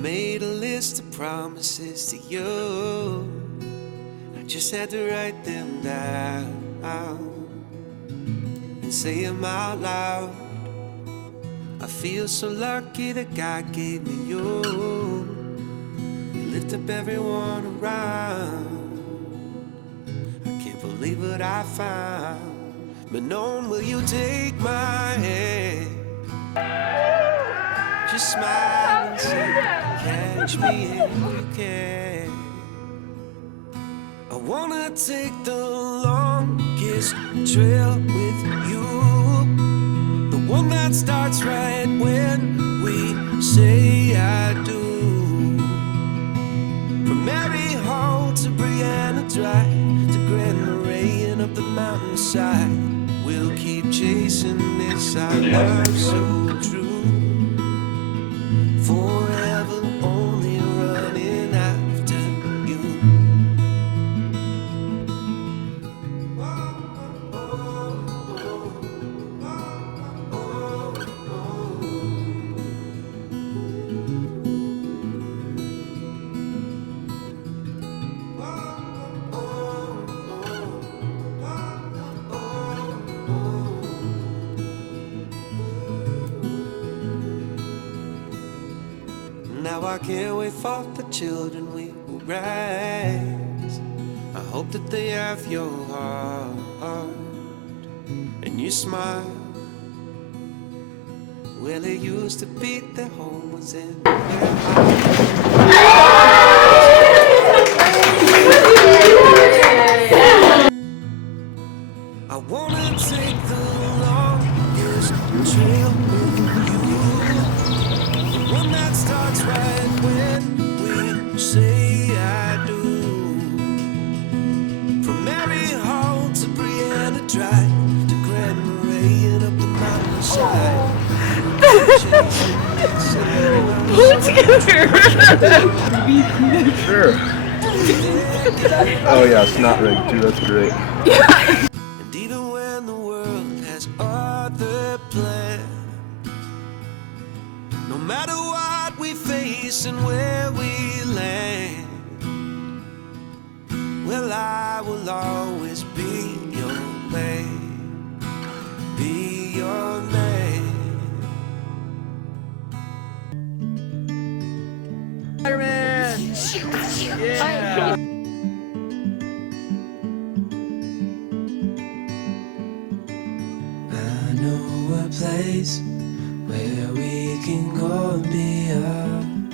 made a list of promises to you. I just had to write them down and say them out loud. I feel so lucky that God gave me you. You lift up everyone around. I can't believe what I found. Manon, will you take my hand? Just smile and say, catch me if you can. I wanna take the longest trail with you, the one that starts right when we say I do. From Mary Hall to Brianna Drive to Grand Marais and up the mountainside, we'll keep chasing this our love so true. Forever only running after you. Now I can't wait for the children we will raise. I hope that they have your heart and your smile. Well, it used to be their home was in their I wanna take the longest trail with you, the one that starts right when we say I do. From Mary Hall to Brianna Drive to Grand Marais and up the mountainside. Sure. Oh yeah, it's not rigged too, that's great. And even when the world has other plans, no matter what we face and where we land, well, I will always be your man, be your man. Spider-Man! Yeah! I know a place where we can go and be alone.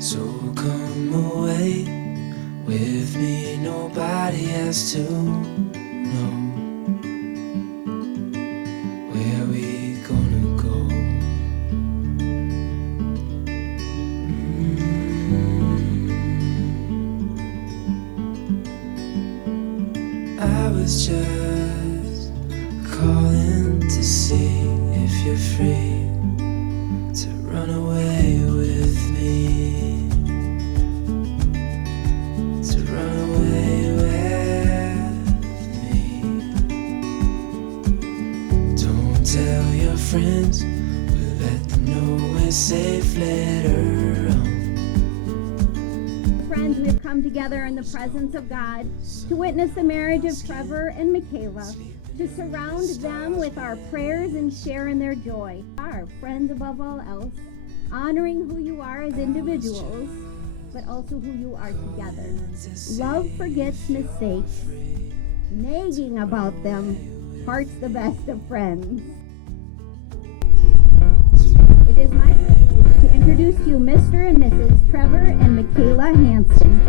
So come away with me, nobody has to know where we gonna go. I was just calling to see if you're free to run away with me, to run away with me. Don't tell your friends, we'll let them know we're safe later on. Friends, we have come together in the presence of God to witness the marriage of Trevor and Michaela, to surround them with our prayers and share in their joy. Our friends above all else, honoring who you are as individuals, but also who you are together. Love forgets mistakes. Nagging about them parts the best of friends. It is my privilege to introduce to you Mr. and Mrs. Trevor and Michaela Hanson.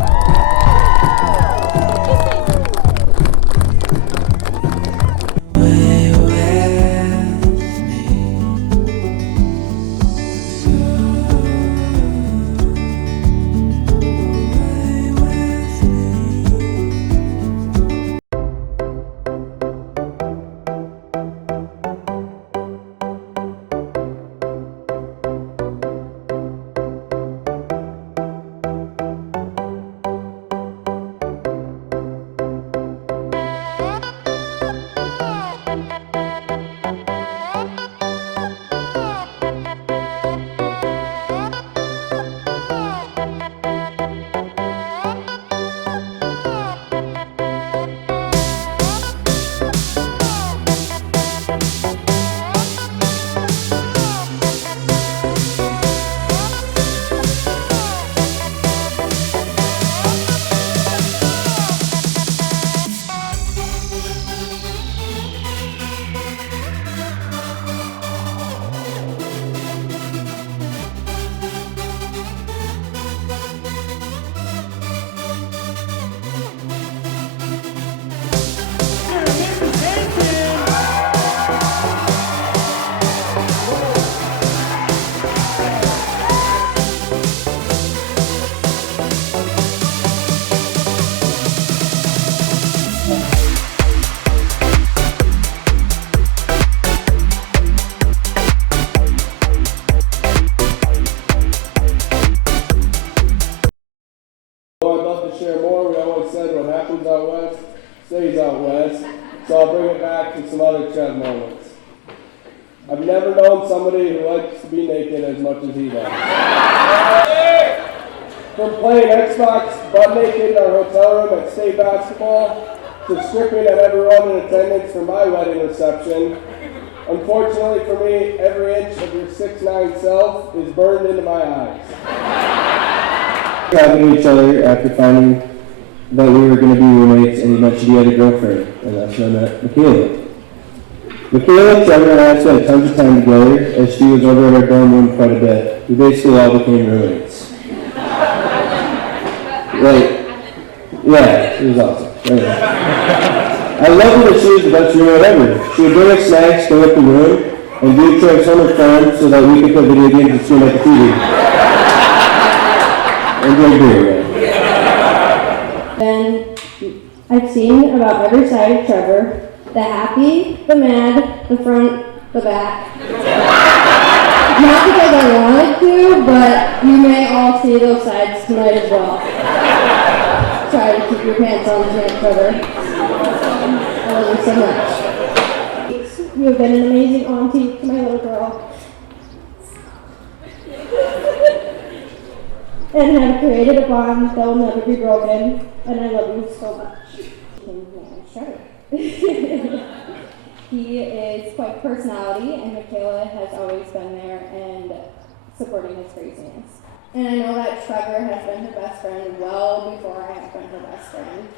I'd love to share more. We always said what happens out west stays out west, so I'll bring it back to some other Trev moments. I've never known somebody who likes to be naked as much as he does. From playing Xbox butt naked in our hotel room at state basketball, to stripping at everyone in attendance for my wedding reception, unfortunately for me, every inch of your 6'9" self is burned into my eyes. Talking to each other after finding that we were going to be roommates, and he mentioned he had a girlfriend, and that's when I met Michaela. Michaela, Trevor, and I spent tons of time together, as she was over at our dorm room quite a bit. We basically all became roommates. Yeah, it was awesome. Anyway. I loved her that she was the best roommate ever. She would bring us snacks, go up the room, and do tricks on her phone so that we could play video games and stream at the TV. And drink beer, And I've seen about every side of Trevor. The happy, the mad, the front, the back. Not because I wanted to, but you may all see those sides tonight as well. Try to keep your pants on tonight, Trevor. I love you so much. You have been an amazing auntie to my little girl. And have created a bond that will never be broken. And I love you so much. He is quite personality, and Michaela has always been there and supporting his craziness. And I know that Trevor has been her best friend well before I have been her best friend.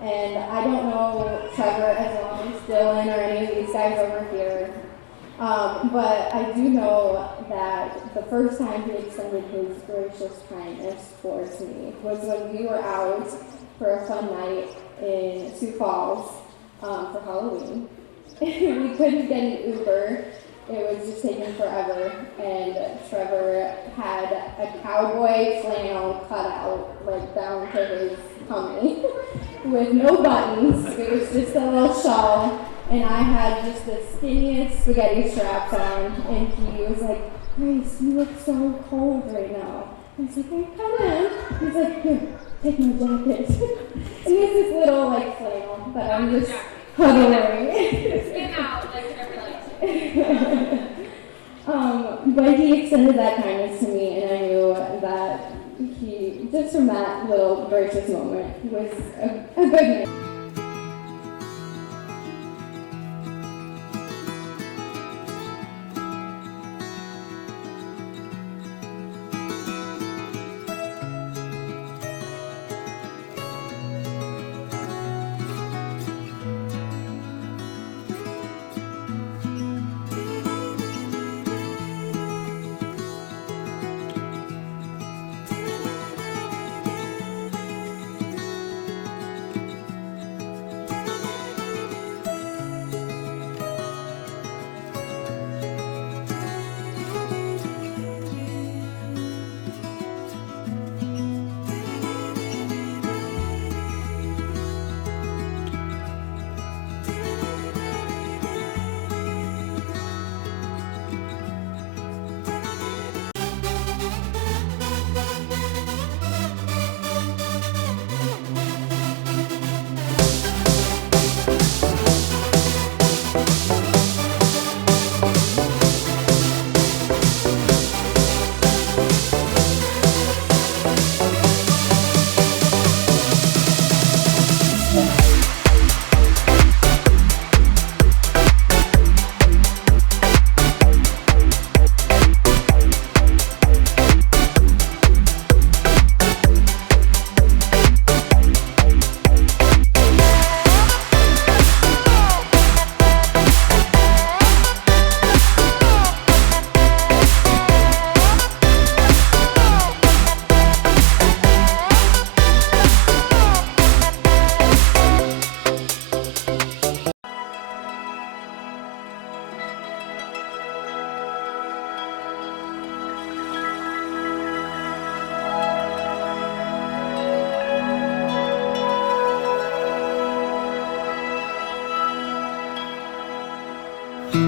And I don't know Trevor as long as Dylan or any of these guys over here. But I do know that the first time he extended his gracious kindness towards me was when we were out for a fun night in Sioux Falls for Halloween. We couldn't get an Uber. It was just taking forever. And Trevor had a cowboy flannel cut out, like down to his tummy, with no buttons. It was just a little shawl. And I had just the skinniest spaghetti straps on. And he was like, Grace, you look so cold right now. I was like, hey, come on. He's like, here, take my jacket. And he has this little like flannel that I'm just huddling. Skin out like every but he extended that kindness to me, and I knew that he, just from that little gracious moment, was a good man.